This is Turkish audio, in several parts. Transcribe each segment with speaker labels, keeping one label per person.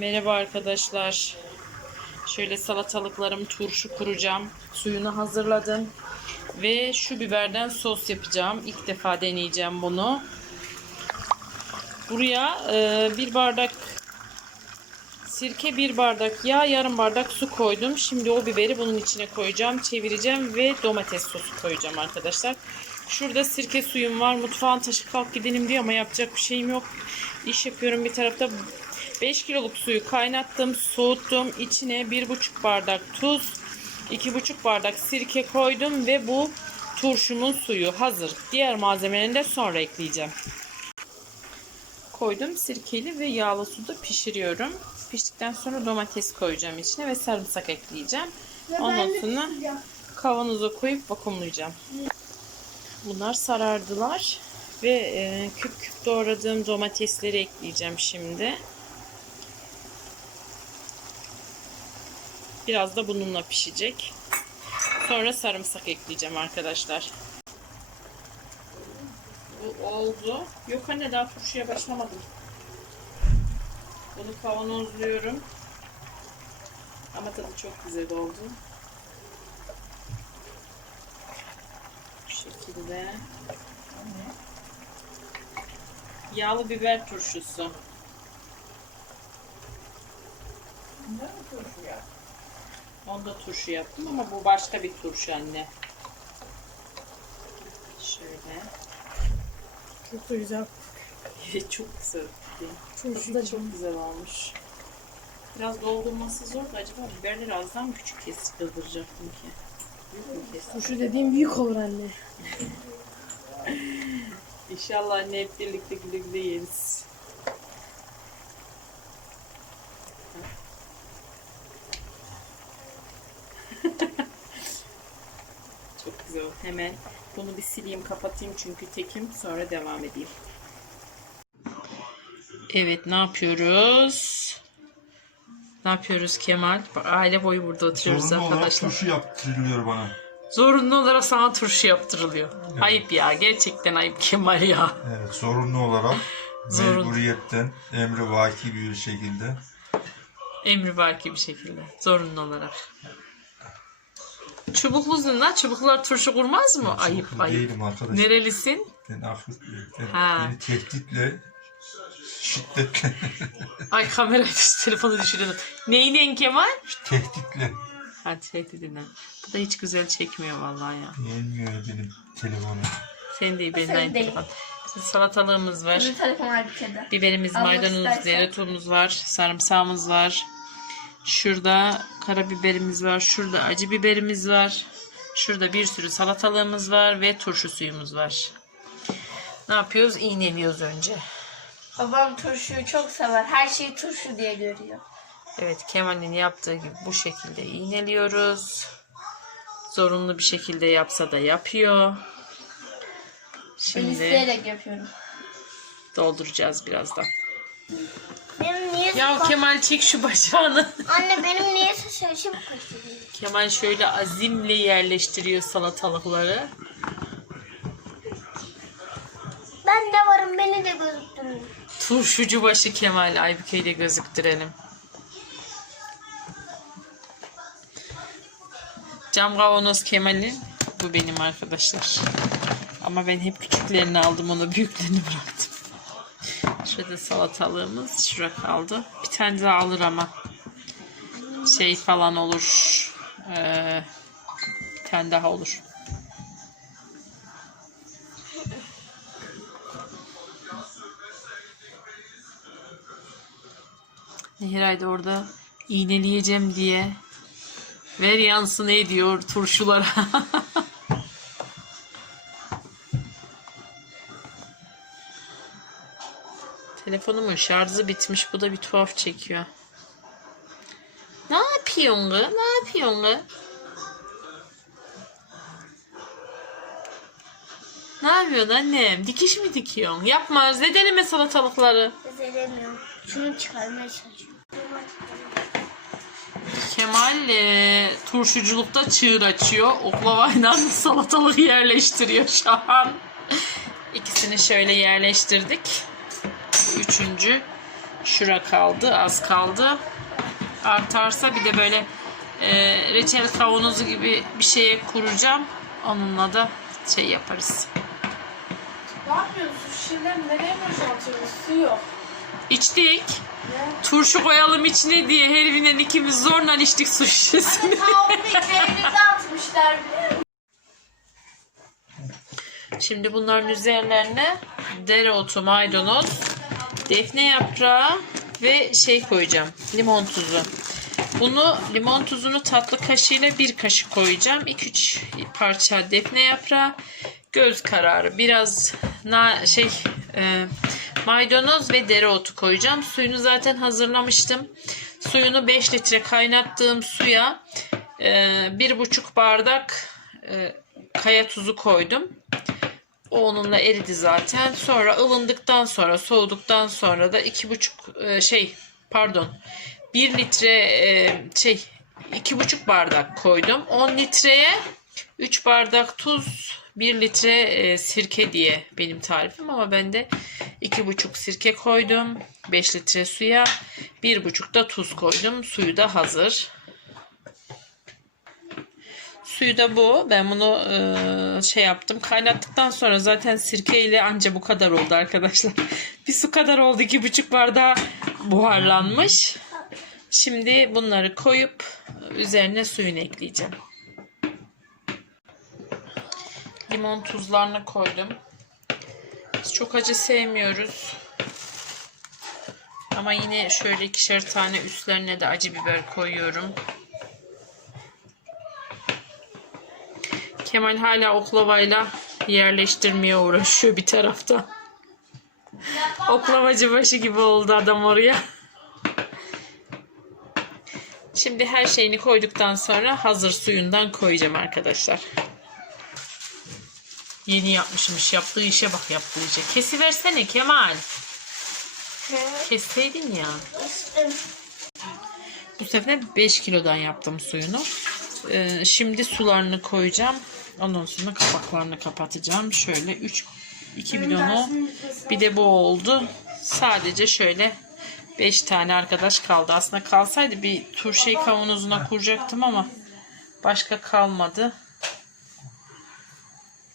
Speaker 1: Merhaba arkadaşlar. Şöyle salatalıklarım turşu kuracağım. Suyunu hazırladım. Ve şu biberden sos yapacağım. İlk defa deneyeceğim bunu. Buraya e, bir bardak sirke, bir bardak yağ, yarım bardak su koydum. Şimdi o biberi bunun içine koyacağım. Çevireceğim ve domates sosu koyacağım arkadaşlar. Şurada sirke suyum var. Mutfağın taşı kalk gidelim diyor ama yapacak bir şeyim yok. İş yapıyorum bir tarafta. 5 kiloluk suyu kaynattım, soğuttum. İçine 1,5 bardak tuz, 2,5 bardak sirke koydum ve bu turşumun suyu hazır. Diğer malzemelerini de sonra ekleyeceğim. Koydum sirkeli ve yağlı suda pişiriyorum. Piştikten sonra domates koyacağım içine ve sarımsak ekleyeceğim. Ondan sonra kavanoza koyup vakumlayacağım. Bunlar sarardılar ve e, küp küp doğradığım domatesleri ekleyeceğim şimdi. Biraz da bununla pişecek. Sonra sarımsak ekleyeceğim arkadaşlar. Bu oldu. Yok anne daha turşuya başlamadım. Bunu kavanozluyorum. Ama tadı çok güzel oldu. Bu şekilde. Yağlı biber turşusu. Onda turşu yaptım ama bu başka bir turşu anne. Şöyle.
Speaker 2: Çok da güzel.
Speaker 1: çok güzel.
Speaker 2: Turşu
Speaker 1: da çok güzel olmuş. Biraz doldurması zor da acaba biberleri azdan mı küçük kesip kıldıracaktım ki? Büyük?
Speaker 2: Turşu dediğim büyük olur anne.
Speaker 1: İnşallah anne hep birlikte güle güle yeriz. Çok güzel oldu. Hemen bunu bir sileyim kapatayım çünkü tekim sonra devam edeyim. Evet ne yapıyoruz? Ne yapıyoruz Kemal? Aile boyu burada oturuyoruz
Speaker 3: Zorunlu olarak
Speaker 1: arkadaşlar.
Speaker 3: turşu yaptırılıyor bana.
Speaker 1: Zorunlu olarak sana turşu yaptırılıyor. Ayıp ya. Gerçekten ayıp Kemal ya.
Speaker 3: Evet, zorunlu olarak
Speaker 1: Zorunlu.
Speaker 3: mecburiyetten emri vaki bir şekilde.
Speaker 1: Emri vaki bir şekilde. Zorunlu olarak. Çubuklu zınla. Çubuklar turşu kurmaz mı? ayıp
Speaker 3: Çubuklu
Speaker 1: ayıp.
Speaker 3: değilim arkadaş.
Speaker 1: Nerelisin?
Speaker 3: Ben Afrika'dan
Speaker 1: Ha.
Speaker 3: beni tehditle, şiddetle,
Speaker 1: Ay kamerayı telefonu düşürüyordum. Neyden Kemal?
Speaker 3: tehditle
Speaker 1: Ha tehdidinden. Bu da hiç güzel çekmiyor vallahi ya.
Speaker 3: yenmiyor benim telefonum.
Speaker 1: Sen değil benim
Speaker 4: Sen değil.
Speaker 1: telefon. Salatalığımız var.
Speaker 4: Telefon kere.
Speaker 1: Biberimiz,
Speaker 4: Almak
Speaker 1: maydanozumuz,
Speaker 4: istersen.
Speaker 1: dereotumuz var. Sarımsağımız var. Şurada karabiberimiz var. Şurada acı biberimiz var. Şurada bir sürü salatalığımız var ve turşu suyumuz var. Ne yapıyoruz? İğneliyoruz önce.
Speaker 4: Babam turşuyu çok sever. Her şeyi turşu diye görüyor.
Speaker 1: Evet Kemal'in yaptığı gibi bu şekilde iğneliyoruz. Zorunlu bir şekilde yapsa da yapıyor.
Speaker 4: Ben
Speaker 1: Şimdi
Speaker 4: isteyerek yapıyorum.
Speaker 1: dolduracağız birazdan.
Speaker 5: Benim
Speaker 1: Ya Kemal çek şu bacağını.
Speaker 5: Anne benim niye şaşırıp kaçırıyor?
Speaker 1: Kemal şöyle azimle yerleştiriyor salatalıkları.
Speaker 5: Ben de varım beni de gözüktürün.
Speaker 1: Turşucu başı Kemal Aybüke'yi de gözüktürelim. Cam kavanoz Kemal'in. Bu benim arkadaşlar. Ama ben hep küçüklerini aldım ona büyüklerini bıraktım. Şurada salatalığımız. Şura kaldı. Bir tane daha alır ama. Şey falan olur. Ee, bir tane daha olur. Nehray da orada iğneleyeceğim diye ver yansın ediyor turşulara. Telefonumun şarjı bitmiş. Bu da bir tuhaf çekiyor. Ne yapıyorsun? Ne yapıyorsun? Ne yapıyorsun annem? Dikiş mi dikiyorsun? Yapma. Zedeleme salatalıkları.
Speaker 5: Beceremiyorum. Şunu çıkarmaya çalışıyorum.
Speaker 1: Kemal e, turşuculukta çığır açıyor. Oklavayla salatalık yerleştiriyor Şahan. İkisini şöyle yerleştirdik. Üçüncü. Şura kaldı, az kaldı. Artarsa bir de böyle e, reçel kavanozu gibi bir şeye kuracağım. Onunla da şey yaparız.
Speaker 2: Ne yapıyorsun? Şişeleri nereye boşaltıyorsun? Su yok.
Speaker 1: İçtik. Turşu koyalım içine diye herifinden ikimiz zorla içtik su şişesini.
Speaker 4: Tavuğun içlerini de atmışlar biliyor musun?
Speaker 1: Şimdi bunların üzerlerine dereotu, maydanoz, defne yaprağı ve şey koyacağım. Limon tuzu. Bunu limon tuzunu tatlı kaşığıyla bir kaşık koyacağım. 2-3 parça defne yaprağı, göz kararı, biraz na şey e, maydanoz ve dereotu koyacağım. Suyunu zaten hazırlamıştım. Suyunu 5 litre kaynattığım suya e, bir buçuk bardak e, kaya tuzu koydum. O onunla eridi zaten. Sonra ılındıktan sonra, soğuduktan sonra da iki buçuk e, şey pardon bir litre e, şey iki buçuk bardak koydum. 10 litreye 3 bardak tuz, 1 litre e, sirke diye benim tarifim ama ben de iki buçuk sirke koydum. 5 litre suya, bir buçuk da tuz koydum. Suyu da hazır. Suyu da bu. Ben bunu e, şey yaptım. Kaynattıktan sonra zaten sirkeyle anca bu kadar oldu arkadaşlar. Bir su kadar oldu. iki buçuk bardağı buharlanmış. Şimdi bunları koyup üzerine suyunu ekleyeceğim. Limon tuzlarını koydum. Biz çok acı sevmiyoruz. Ama yine şöyle ikişer tane üstlerine de acı biber koyuyorum. Kemal hala oklavayla yerleştirmeye uğraşıyor bir tarafta. Oklavacı başı gibi oldu adam oraya. Şimdi her şeyini koyduktan sonra hazır suyundan koyacağım arkadaşlar. Yeni yapmışmış. Yaptığı işe bak yaptığı işe. Kesiversene Kemal. Kesseydin ya. Bu sefer 5 kilodan yaptım suyunu. Ee, şimdi sularını koyacağım. Ondan sonra kapaklarını kapatacağım. Şöyle 3 2 bidonu bir de bu oldu. Sadece şöyle 5 tane arkadaş kaldı. Aslında kalsaydı bir turşeyi kavanozuna kuracaktım ama başka kalmadı.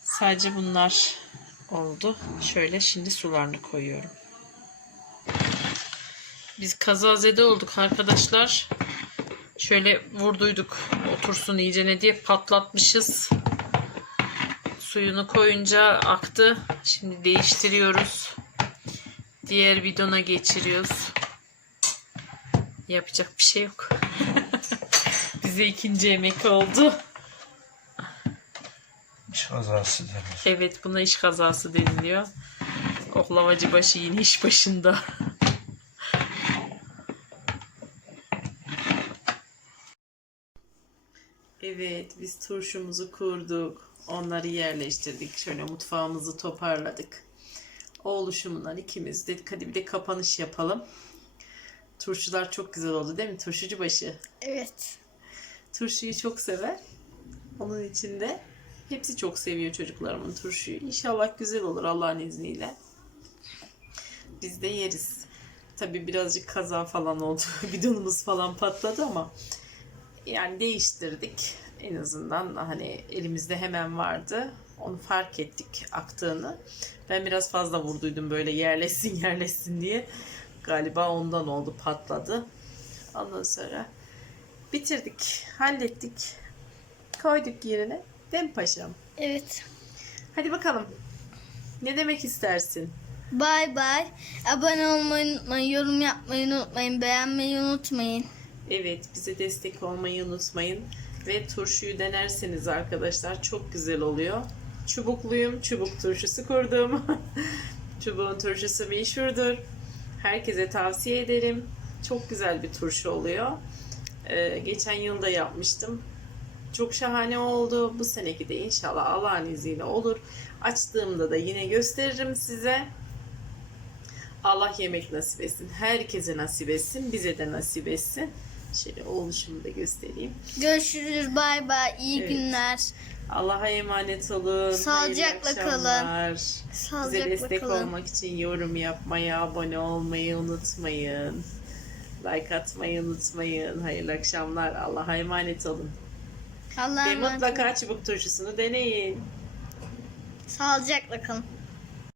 Speaker 1: Sadece bunlar oldu. Şöyle şimdi sularını koyuyorum. Biz kazazede olduk arkadaşlar. Şöyle vurduyduk otursun iyice ne diye patlatmışız. Suyunu koyunca aktı. Şimdi değiştiriyoruz. Diğer bidona geçiriyoruz. Yapacak bir şey yok. Bize ikinci yemek oldu.
Speaker 3: İş kazası denir.
Speaker 1: Evet buna iş kazası deniliyor. Oklavacı başı yine iş başında. Evet biz turşumuzu kurduk. Onları yerleştirdik. Şöyle mutfağımızı toparladık. Oğluşumla ikimiz dedik hadi bir de kapanış yapalım. Turşular çok güzel oldu değil mi? Turşucu başı.
Speaker 2: Evet.
Speaker 1: Turşuyu çok sever. Onun için de hepsi çok seviyor çocuklarımın turşuyu. İnşallah güzel olur Allah'ın izniyle. Biz de yeriz. Tabii birazcık kaza falan oldu. Bidonumuz falan patladı ama yani değiştirdik. En azından hani elimizde hemen vardı. Onu fark ettik aktığını. Ben biraz fazla vurduydum böyle yerleşsin yerleşsin diye. Galiba ondan oldu patladı. Ondan sonra bitirdik, hallettik, koyduk yerine. Değil mi paşam?
Speaker 5: Evet.
Speaker 1: Hadi bakalım. Ne demek istersin?
Speaker 5: Bay bay. Abone olmayı unutmayın. Yorum yapmayı unutmayın. Beğenmeyi unutmayın.
Speaker 1: Evet, bize destek olmayı unutmayın. Ve turşuyu denerseniz arkadaşlar çok güzel oluyor. Çubukluyum, çubuk turşusu kurdum. Çubuğun turşusu meşhurdur. Herkese tavsiye ederim. Çok güzel bir turşu oluyor. Ee, geçen yıl da yapmıştım. Çok şahane oldu. Bu seneki de inşallah Allah'ın izniyle olur. Açtığımda da yine gösteririm size. Allah yemek nasip etsin. Herkese nasip etsin. Bize de nasip etsin. Şöyle oluşumu da göstereyim.
Speaker 5: Görüşürüz. Bay bay. İyi
Speaker 1: Evet.
Speaker 5: günler.
Speaker 1: Allah'a emanet olun.
Speaker 5: Sağlıcakla kalın.
Speaker 1: akşamlar. Bize
Speaker 5: Sağlıcakla
Speaker 1: destek
Speaker 5: kalın.
Speaker 1: olmak için yorum yapmayı, abone olmayı unutmayın. Like atmayı unutmayın. Hayırlı akşamlar. Allah'a emanet olun.
Speaker 5: Allah'a
Speaker 1: Ve
Speaker 5: emanet olun.
Speaker 1: mutlaka çubuk turşusunu deneyin.
Speaker 5: Sağlıcakla kalın.